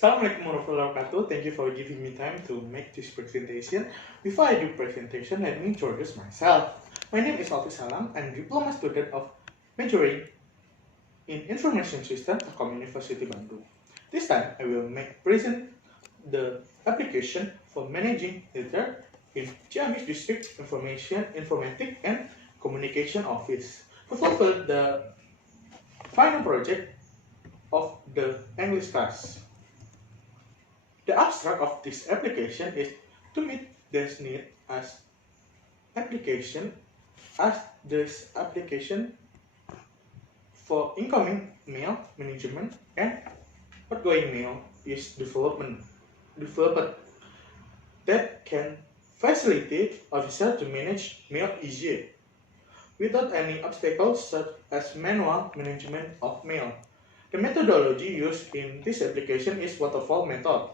Assalamualaikum warahmatullahi wabarakatuh. Thank you for giving me time to make this presentation. Before I do presentation, let me introduce myself. My name is Alfis Salam. I'm a diploma student of majoring in Information System from University Bandung. This time, I will present the application for managing data in Ciamis District Informatics and Communication Office to fulfill the final project of the English class. The abstract of this application is to meet this need as this application for incoming mail management and outgoing mail is developed that can facilitate officer to manage mail easier without any obstacles such as manual management of mail. The methodology used in this application is waterfall method.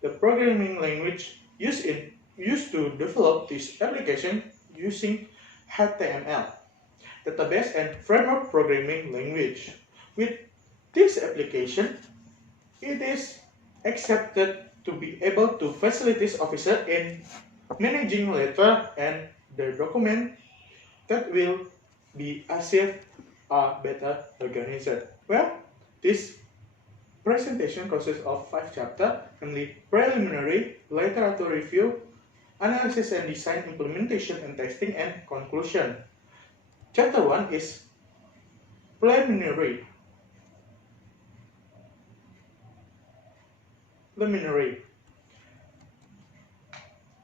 The programming language used to develop this application using HTML, database and framework programming language. With this application, it is accepted to be able to facilitate officer in managing letter and the document that will be achieved are better organized. Well, this presentation consists of 5 chapters, namely preliminary, literature review, analysis and design, implementation and testing, and conclusion. Chapter 1 is preliminary.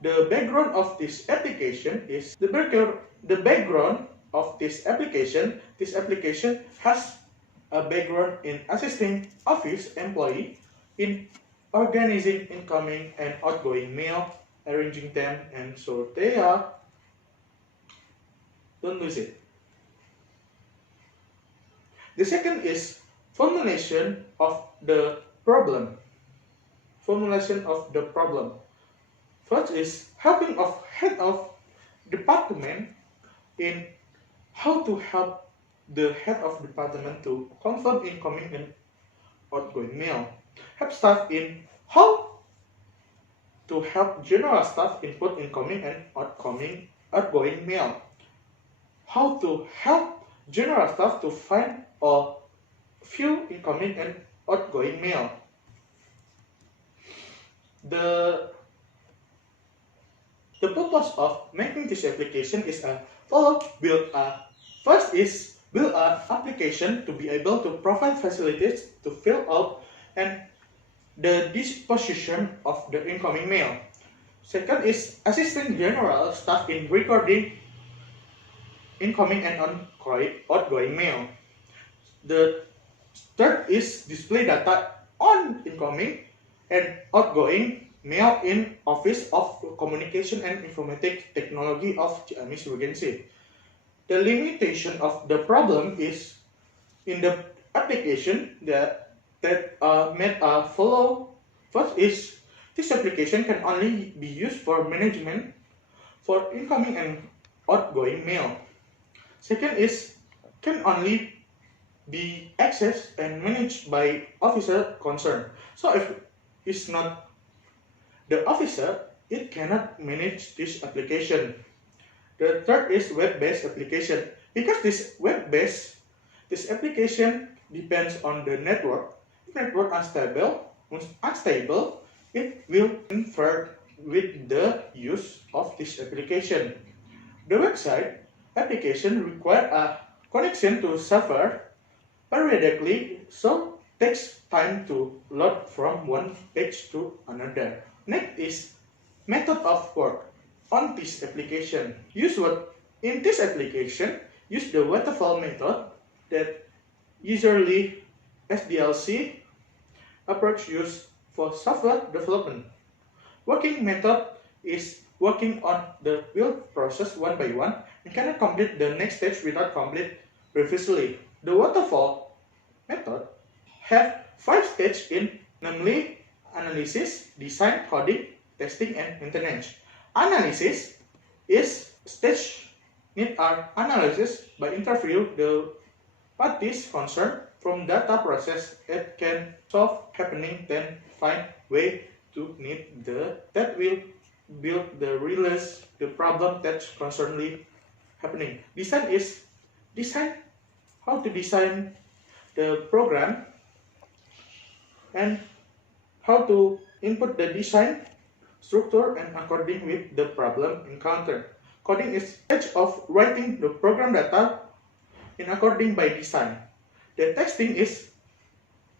The background of this application is This application has a background in assisting office employee in organizing incoming and outgoing mail, arranging them, and so they don't lose it. The second is formulation of the problem. First is helping of head of department in how to help the head of department to confirm incoming and outgoing mail. Help staff in how to help general staff input incoming and outgoing mail. How to help general staff to find or view incoming and outgoing mail. The purpose of making this application is First is build an application to be able to provide facilities to fill out and the disposition of the incoming mail. Second is assisting general staff in recording incoming and outgoing mail. The third is display data on incoming and outgoing mail in Office of Communication and Informatics Technology of Ciamis Regency. The limitation of the problem is in the application that follow. First is this application can only be used for management for incoming and outgoing mail. Second is can only be accessed and managed by officer concerned. So if it's not the officer, it cannot manage this application. The third is web-based application. Because this application depends on the network. If network unstable, it will interfere with the use of this application. The website application require a connection to server periodically, so takes time to load from one page to another. Next is method of work on this application. In this application, use the waterfall method that usually SDLC approach used for software development. Working method is working on the build process one by one and cannot complete the next stage without complete previously. The waterfall method have 5 stages in, namely analysis, design, coding, testing, and maintenance. Analysis is stage need our analysis by interview the parties concerned. from data process, it can solve happening, then find way to need that will build the realize the problem that's constantly happening. Design is how to design the program and how to input the design structure and according with the problem encountered. Coding is the stage of writing the program data in according by design. The testing is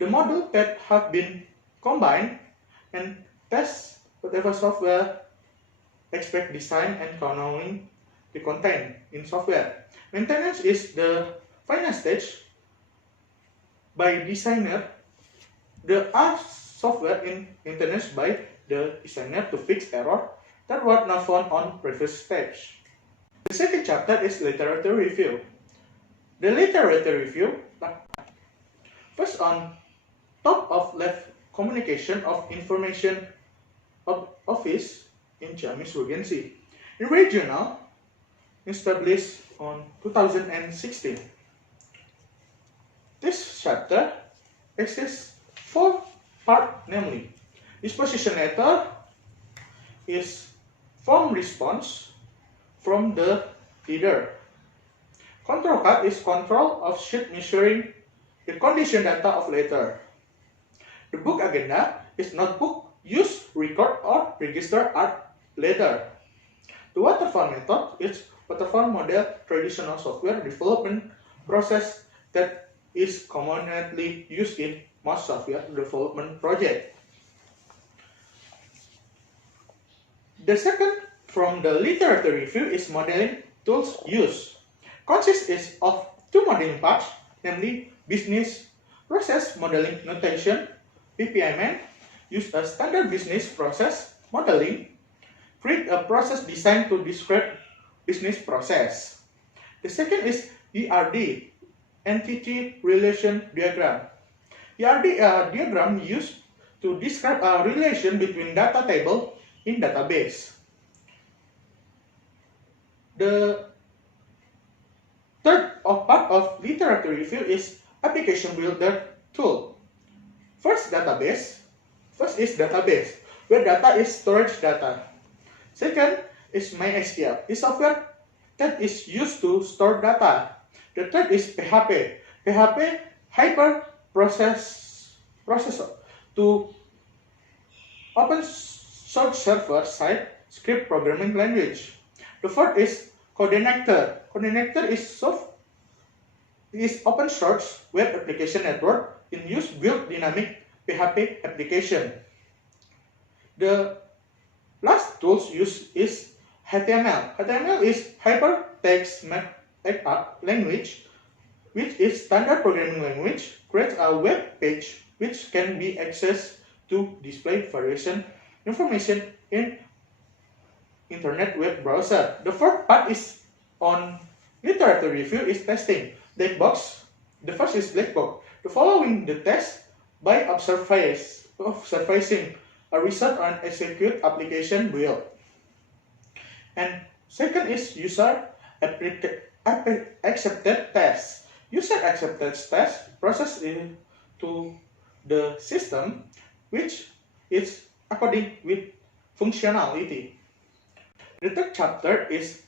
the model that have been combined and test whatever software expect design and knowing the content in software. Maintenance is the final stage by designer. The art software in maintenance by the designer to fix error that were not found on previous stage. The second chapter is literature review. The literature review, first on top of left communication of information of Alfis in Ciamis Regency. In regional, established on 2016. This chapter exists 4 parts, namely disposition letter is form response from the leader. Control card is control of sheet measuring the condition data of letter. The book agenda is notebook use, record or register art letter. The waterfall method is waterfall model traditional software development process that is commonly used in most software development projects. The second from the literature review is modeling tools used. Consists of 2 modeling parts, namely business process modeling notation, BPMN, use a standard business process modeling, create a process designed to describe business process. The second is ERD, entity relation diagram. ERD diagram used to describe a relation between data table in database. The third part of literature review is application builder tool. First is database, where data is storage data. Second is MySQL, is software that is used to store data. The third is PHP, hyper processor to open source server side script programming language. The fourth is Coordinator. Coordinator is open source web application network in use build dynamic PHP application. The last tools used is HTML. HTML is hypertext markup language, which is standard programming language, creates a web page which can be accessed to display variation information in internet web browser. The fourth part is on literature review is testing. Black box. The first is black box. The following the test by observing a result on execute application build. And second is user accepted test. User acceptance test process into the system which is according with functionality. The third chapter is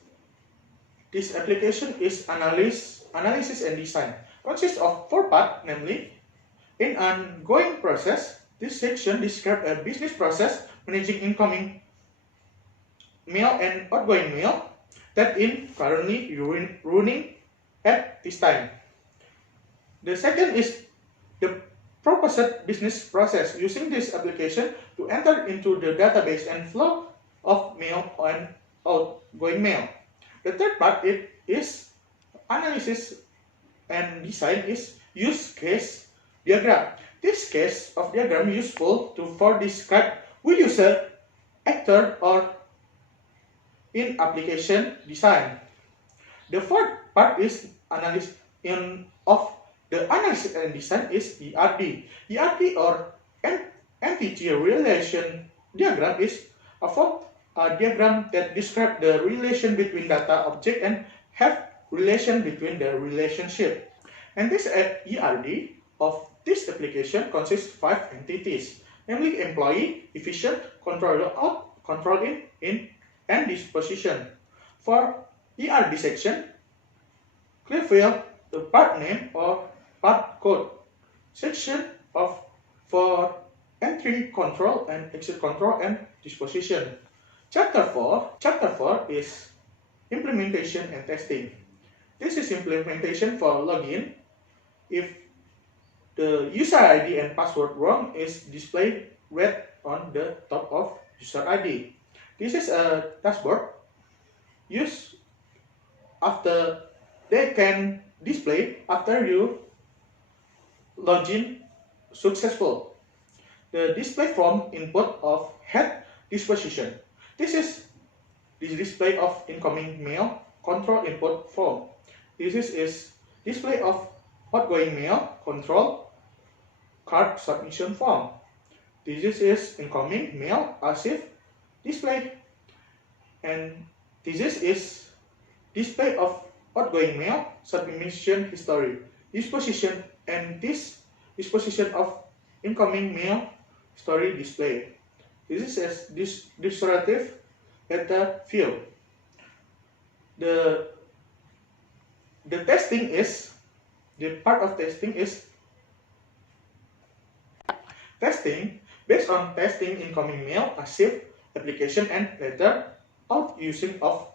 this application is analysis and design. Consists of 4 parts, namely in ongoing process. This section describes a business process managing incoming mail and outgoing mail that is currently running at this time. The second is the proposed business process using this application to enter into the database and flow of mail and outgoing mail. The third part is analysis and design is use case diagram. This case of diagram useful for describe will user, actor or in application design. The fourth part is analysis of the analysis and design is ERD. ERD or entity relation diagram is a diagram that describes the relation between data object and have relation between the relationship. And this ERD of this application consists 5 entities, namely employee, efficient, controller out, control in, and disposition. For ERD section, clear field the part name or part code section of for entry control and exit control and disposition. Chapter 4 is implementation and testing. This is implementation for login. If the user ID and password wrong is displayed red on the top of user ID. This is a dashboard used after they can display after you login successful. The display from input of head disposition. This is the display of incoming mail control input form. This is display of outgoing mail control card submission form. This is incoming mail archive display, and this is display of outgoing mail submission history disposition, and this disposition of incoming mail story display. This is this declarative data field. The testing is the part of testing is testing based on testing incoming mail, archive, application, and letter out using of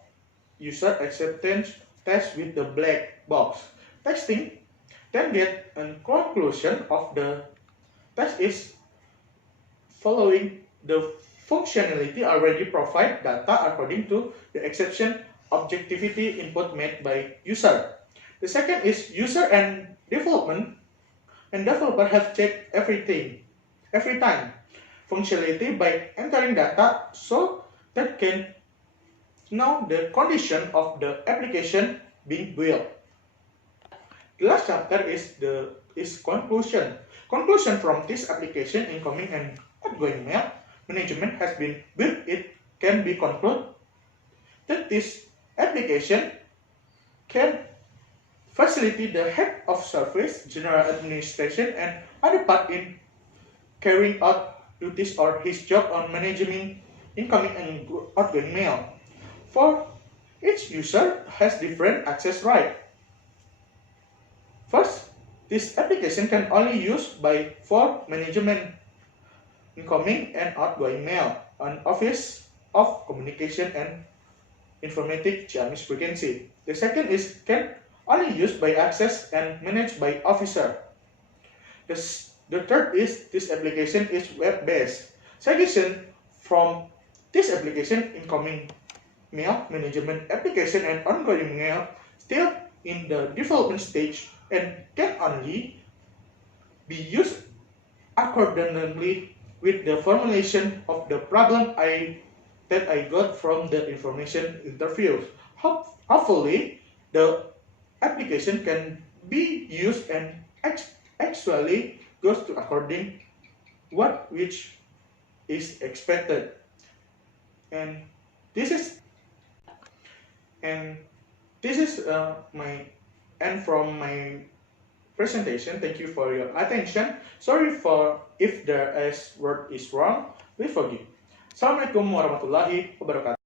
user acceptance test with the black box. Testing then get a conclusion of the test is following the functionality already provide data according to the exception objectivity input made by user. The second is user and development, and developer have checked every time functionality by entering data so that can know the condition of the application being built. The last chapter is conclusion. Conclusion from this application incoming and outgoing mail management has been built. It can be concluded that this application can facilitate the head of service, general administration, and other part in carrying out duties or his job on managing incoming and outgoing mail. For each user has different access right. First, this application can only used by for management incoming and outgoing mail on Office of Communication and Informatics Ciamis frequency. The second is can only used by access and managed by officer. The third is this application is web-based. Suggestion from this application incoming mail management application and ongoing mail still in the development stage and can only be used accordingly with the formulation of the problem that I got from the information interviews. Hopefully, the application can be used and actually goes to according which is expected. And this is my end from my presentation. Thank you for your attention. Sorry for if there is word is wrong. We forgive. Assalamualaikum warahmatullahi wabarakatuh.